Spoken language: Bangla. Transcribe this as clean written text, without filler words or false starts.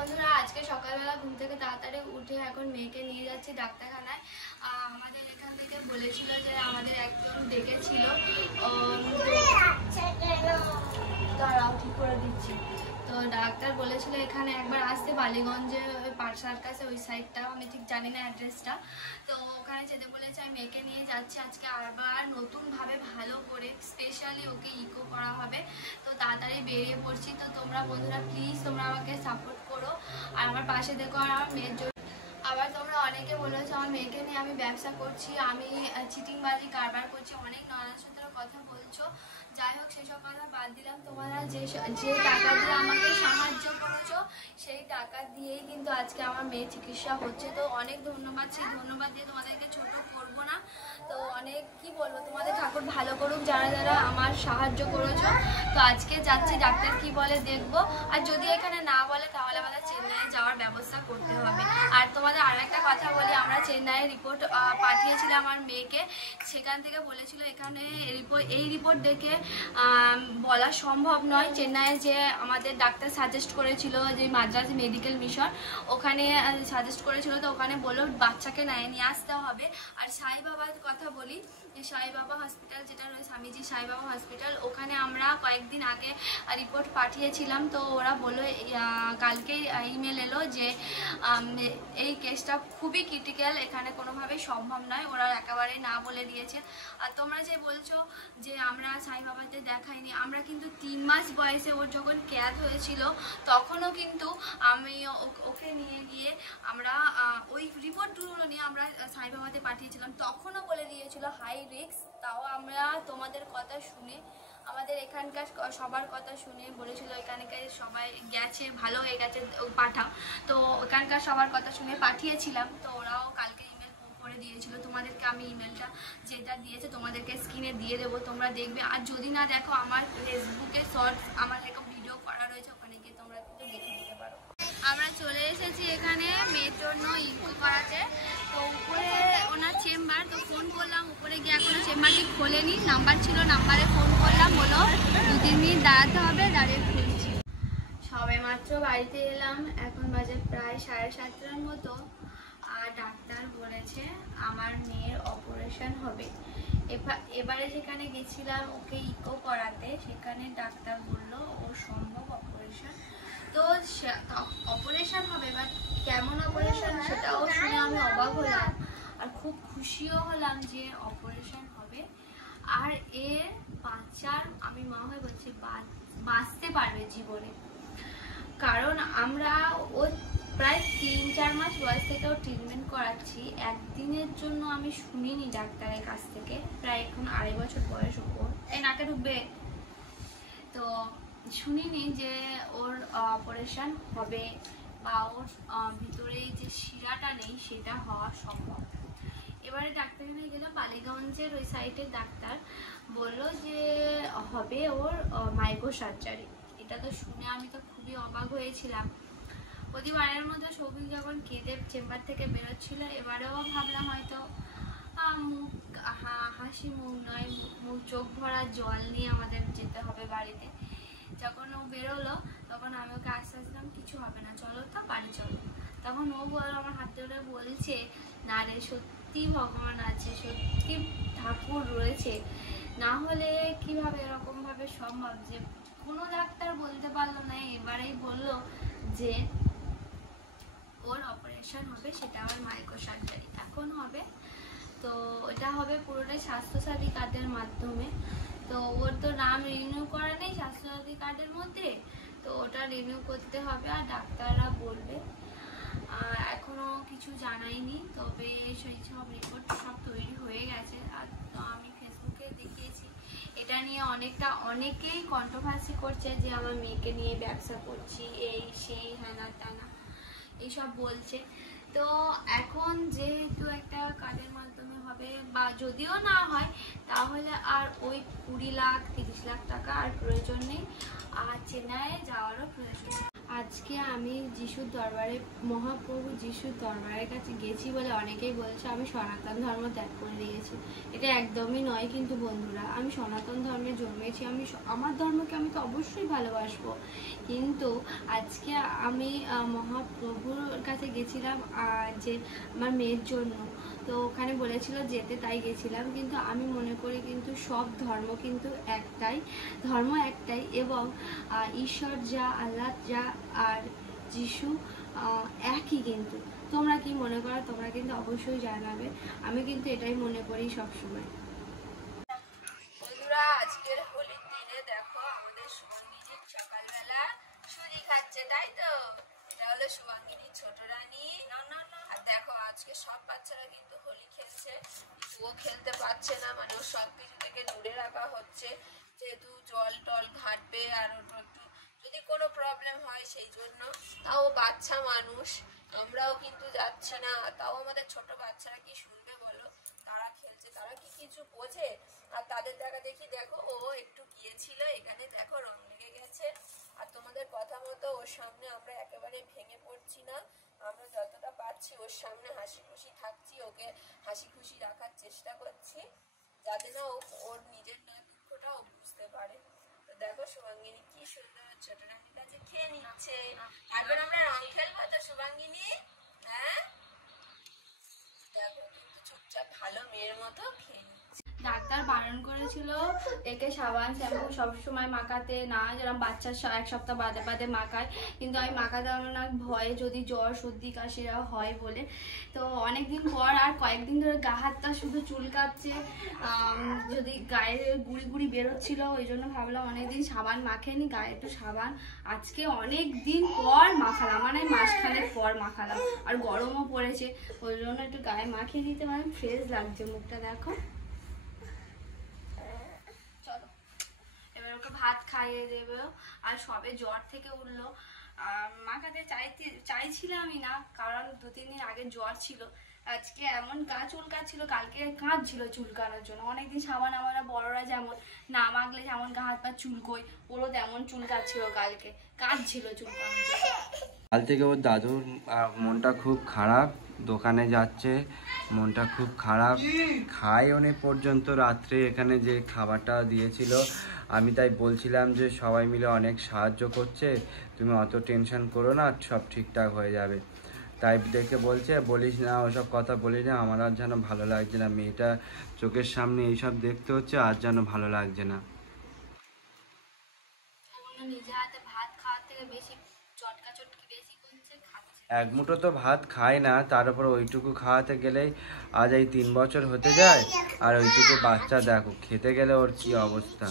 বন্ধুরা, আজকে সকালবেলা ঘুম থেকে তাড়াতাড়ি উঠে এখন মেয়েকে নিয়ে যাচ্ছি ডাক্তারখানায়। আমাদের এখান থেকে বলেছিল যে আমাদের একজন ডেকেছিল, দাঁড়াও ঠিক করে দিচ্ছি। তো ডাক্তার বলেছিল এখানে একবার আসতে, বালিগঞ্জে ওই পার্ক সার্কাসে ওই সাইডটা, আমি ঠিক জানি না অ্যাড্রেসটা। তো ওখানে যেতে বলেছে, আমি মেয়েকে নিয়ে যাচ্ছি আজকে আবার নতুনভাবে ভালো করে স্পেশালি ওকে ইকো করা হবে। তো তাড়াতাড়ি বেরিয়ে পড়ছি। তো তোমরা বন্ধুরা প্লিজ তোমরা আমাকে সাপোর্ট করো আর আমার পাশে দেখো। আর আমার মেয়ের জন্য আবার তোমরা অনেকে বলেছো আমার মেয়েকে নিয়ে আমি ব্যবসা করছি, আমি চিটিংবাজি কারবার করছি, অনেক নানা সূত্র কথা বলছো। যাই হোক সেসব কথা বাদ দিলাম। তোমরা যে টাকা দিয়ে আমাকে সাহায্য করেছো সেই টাকা দিয়েই কিন্তু আজকে আমার মেয়ের চিকিৎসা হচ্ছে। তো অনেক ধন্যবাদ, সেই ধন্যবাদ দিয়ে তোমাদেরকে ছোট করবো না। তো অনেক কি বলবো, তোমাদের ঠাকুর ভালো করুক যারা যারা আমার সাহায্য করেছো। তো আজকে যাচ্ছি, ডাক্তার কি বলে দেখবো। আর যদি এখানে না বলে তাহলে আমাদের চেন্নাইয়ে যাওয়ার ব্যবস্থা করতে হবে। আর তোমাদের আর একটা কথা বলি, আমরা চেন্নাইয়ে রিপোর্ট পাঠিয়েছিলাম আমার মেয়েকে। সেখান থেকে বলেছিল এখানে এই রিপোর্ট দেখে বলা সম্ভব নয়। চেন্নাইয়ে যে আমাদের ডাক্তার সাজেস্ট করেছিল, যে মাদ্রাজ মেডিকেল মিশন, ওখানে সাজেস্ট করেছিল। তো ওখানে বললো বাচ্চাকে নিয়ে আসতে হবে। আর সাই বাবার কথা বলি, সাই বাবা হসপিটাল যেটা রয়েছে, স্বামীজি সাই বাবা হসপিটাল, ওখানে আমরা কয়েকদিন আগে রিপোর্ট পাঠিয়েছিলাম। তো ওরা বললো কালকেই ইমেল এলো যে এই কেসটা খুবই ক্রিটিক্যাল, এখানে কোনোভাবেই সম্ভব নয়, ওরা একেবারে না বলে দিয়েছে। আর তোমরা যে বলছো যে আমরা সাই বাবাতে দেখাইনি, আমরা কিন্তু 3 মাস বয়সে ওর যখন ক্যাদ হয়েছিল তখনও কিন্তু আমি ওকে নিয়ে গিয়ে আমরা ওই রিপোর্টগুলো নিয়ে আমরা সাই বাবাতে পাঠিয়েছিলাম। তখনও বলে দিয়েছিল হাই রিস্ক, তাও আমরা তোমাদের কথা শুনে, আমাদের এখানকার সবার কথা শুনে বলেছিল এখানকার সবাই গেছে, ভালো হয়ে গেছে, পাঠাও। তো ওখানকার সবার কথা শুনে পাঠিয়েছিলাম। তো ওরাও কালকে ইমেল করে দিয়েছিল। তোমাদেরকে আমি ইমেলটা যেটা দিয়েছে তোমাদেরকে স্ক্রিনে দিয়ে দেবো, তোমরা দেখবে। আর যদি না দেখো, আমার ফেসবুকে শর্টস আমার এরকম ভিডিও করা রয়েছে, ওখানে গিয়ে তোমরা কিন্তু দেখে নিতে পারো। আমরা চলে এসেছি এখানে মেয়ের জন্য ইকো করাতে। তো উপরে ওনার চেম্বার, তো ফোন করলাম, উপরে গিয়ে এখনো চেম্বারটি খোলেনি, নাম্বার ছিল, নাম্বারে ফোন করলাম, বলো 2-3 মিনিট দাঁড়াতে হবে, দাঁড়িয়ে খুলছি। সবে মাত্র বাড়িতে এলাম, এখন বাজে প্রায় 7:30টার মতো। আর ডাক্তার বলেছে আমার মেয়ের অপারেশন হবে। এবারে যেখানে গেছিলাম ওকে ইকো করাতে, সেখানে ডাক্তার বলল ও সম্ভব অপারেশন। তো অপারেশন হবে, বাট কেমন অপারেশন সেটাও শুনে আমি অবাক হলাম আর খুব খুশিও হলাম যে অপারেশন হবে। আর এর বাচ্চার, আমি মা হয়ে বলছি, বাঁচতে পারবে জীবনে। কারণ আমরা ও প্রায় 3-4 মাস বয়স থেকে ও ট্রিটমেন্ট করাচ্ছি। একদিনের জন্য আমি শুনিনি ডাক্তারের কাছ থেকে, প্রায় এখন 2.5 বছর বয়স ওর, এই নাকে ঢুকবে, তো শুনিনি যে ওর অপারেশন হবে বা ওর ভিতরে যে শিরাটা নেই সেটা হওয়া সম্ভব। এবারে ডাক্তারখানে গেলাম, বালিগঞ্জের ওই সাইডের ডাক্তার বলল যে হবে ওর মাইক্রো সার্জারি। এটা তো শুনে আমি তো খুবই অবাক হয়েছিলাম। প্রতিবারের মধ্যে সৌভিক যখন কেঁদে চেম্বার থেকে বেরোচ্ছিল, এবারেও ভাবলাম হয়তো মুখ হাসি মুখ নয়, চোখ ভরা জল নিয়ে আমাদের যেতে হবে বাড়িতে। যখন ও বেরোলো তখন আমি ওকে আশ্বাস দিলাম কিছু হবে না, চলো তো বাড়ি চলো। তখন ও আমার হাত ধরে বলছে না রে, সত্যি ভগবান আছে, সত্যি ঠাকুর রয়েছে, না হলে কিভাবে এরকম ভাবে সম্ভব। যে কোনো ডাক্তার বলতে পারলো না, এবারেই বললো যে ওর অপারেশন হবে, সেটা আমার মাইক্রো সার্জারি এখন হবে। তো এটা হবে পুরোটাই স্বাস্থ্যসাথী কার্ডের মাধ্যমে। তো ওর তো নাম রিনিউ করা নেই স্বাস্থ্যসাথী কার্ডের মধ্যে, তো ওটা রিনিউ করতে হবে। আর ডাক্তাররা বলবে, এখনো কিছু জানাইনি, তবে সেই সব রিপোর্ট সব তৈরি হয়ে গেছে। আর আমি ফেসবুকে দেখিয়েছি, এটা নিয়ে অনেকেই কন্ট্রোভার্সি করছে যে আমার মেয়েকে নিয়ে ব্যবসা করছি, এই সেই হ্যানা ত্যানা এইসব বলছে। তো এখন যেহেতু একটা কার্ডের মাধ্যমে হবে, বা যদিও না হয় তাহলে আর ওই 20 লাখ 30 লাখ টাকা আর প্রয়োজন নেই, আর চেন্নাইয়ে যাওয়ারও প্রয়োজন নেই। আজকে আমি যিশুর দরবারে, মহাপ্রভু যিশুর দরবারের কাছে গেছি বলে অনেকেই বলছে আমি সনাতন ধর্ম ত্যাগ করে দিয়েছি। এটা একদমই নয় কিন্তু বন্ধুরা, আমি সনাতন ধর্মে জন্মেছি, আমার ধর্মকে আমি তো অবশ্যই ভালোবাসবো। কিন্তু আজকে আমি মহাপ্রভুর কাছে গেছিলাম যে আমার মেয়ের জন্য। তো ওখানে বলেছিল যেতে, তাই গেছিলাম। কিন্তু আমি মনে করি কিন্তু সব ধর্ম কিন্তু ধর্ম একটাই, এবং ঈশ্বর যা, আল্লাহ যা, আর যিশু একই। কিন্তু তোমরা কি মনে করো, তোমরা কিন্তু অবশ্যই জানাবে। আমি কিন্তু এটাই মনে করি সবসময়। বন্ধুরা, আজকের হোলির দিনে দেখো আমাদের শুভাঙ্গিনী সকালবেলা সুজি খাচ্ছে, তাই তো? এটা হলো শুভাঙ্গিনীর ছোট রানী। আর দেখো আজকে সব বাচ্চারা কিন্তু হোলি খেলছে, ও খেলতে পারছে না, মানে ও সবকিছু থেকে দূরে রাখা হচ্ছে, যেহেতু জল টল ঘাটবে আর ওর একটু যদি কোনো প্রবলেম হয় সেই জন্য। তাও বাচ্চা মানুষ, আমরাও কিন্তু যাচ্ছি না, তাও আমাদের ছোট বাচ্চারা কি শুনবে বলো? তারা খেলছে, তারা কি কিছু বোঝে? আর তাদের দেখা দেখি দেখো ও একটু গিয়েছিল, এখানে দেখো রং লেগে গেছে। আর তোমাদের কথা মতো ওর সামনে আমরা একেবারে ভেঙে পড়ছি না, আমরা যতটা পারছি ওর সামনে হাসি খুশি থাকছি, ওকে হাসি খুশি রাখার চেষ্টা করছি, যাতে না ওর নিজের না দুঃখটা ও বুঝতে পারে। তো দেখো শুভাঙ্গিনী কি সুন্দর ছোট রানীর কাছে খেয়ে নিচ্ছে। এখন আমরা রং খেলবো তো শুভাঙ্গিনী? হ্যাঁ, দেখো কিন্তু চুপচাপ ভালো মেয়ের মতো খেয়ে নিচ্ছে। ডাক্তার বারণ করেছিল একে সাবান শ্যাম্পু সবসময় মাখাতে না, যেরকম বাচ্চার এক সপ্তাহ বাদে বাদে মাখায়, কিন্তু আমি মাখাতাম না ভয়ে, যদি জ্বর সর্দি কাশিরা হয় বলে। তো অনেকদিন পর আর কয়েকদিন ধরে গা হাতটা শুধু চুলকাচ্ছে, যদি গায়ে গুড়ি গুড়ি বেরোচ্ছিল, ওই জন্য ভাবলাম অনেকদিন সাবান মাখেনি, গায়ে একটু সাবান আজকে অনেক দিন পর মাখালাম, মানে মাসখানেক পর মাখালাম, আর গরমও পড়েছে, ওই জন্য একটু গায়ে মাখিয়ে নিতে মানে ফ্রেশ লাগছে মুখটা। দেখো ওকে ভাত খাইয়ে দেবে, আর সবে জ্বর থেকে উঠলো। মাখাতে চাইছিলামই না, কারণ 2-3 দিন আগে জ্বর ছিল। আজকে এমন গা চুলকাচ্ছিল, কালকে কাঁদছিল চুলকানোর জন্য। অনেকদিন সাবান আমরা বড়রা যেমন না মাখলে যেমন গা হাত পা চুলকোই, ওরও তেমন চুলকাচ্ছিল, কালকে কাঁদছিল চুলকানোর জন্য। কাল থেকে ওর দাদুর মনটা খুব খারাপ, দোকানে যাচ্ছে, মনটা খুব খারাপ, খায়ও নি পর্যন্ত রাত্রে এখানে যে খাবারটা দিয়েছিল। আমি তাই বলছিলাম যে সবাই মিলে অনেক সাহায্য করছে, তুমি অত টেনশন করো না, সব ঠিকঠাক হয়ে যাবে। তাই দেখে বলিস না, ওসব কথা বলিস না, আমার আর যেন ভালো লাগছে না, মেয়েটা চোখের সামনে এইসব দেখতে হচ্ছে, আর যেন ভালো লাগছে না। নিজে হাতে ভাত খাওয়ার থেকে বেশি চটকা চটকি বেশি করছে, খাচ্ছে। এক মুঠো তো ভাত খায় না, তার উপর ওইটুকু খাওয়াতে গেলেই আজ এই 3 বছর হতে যায়, আর ওইটুকু বাচ্চা দেখো খেতে গেলে ওর কি অবস্থা।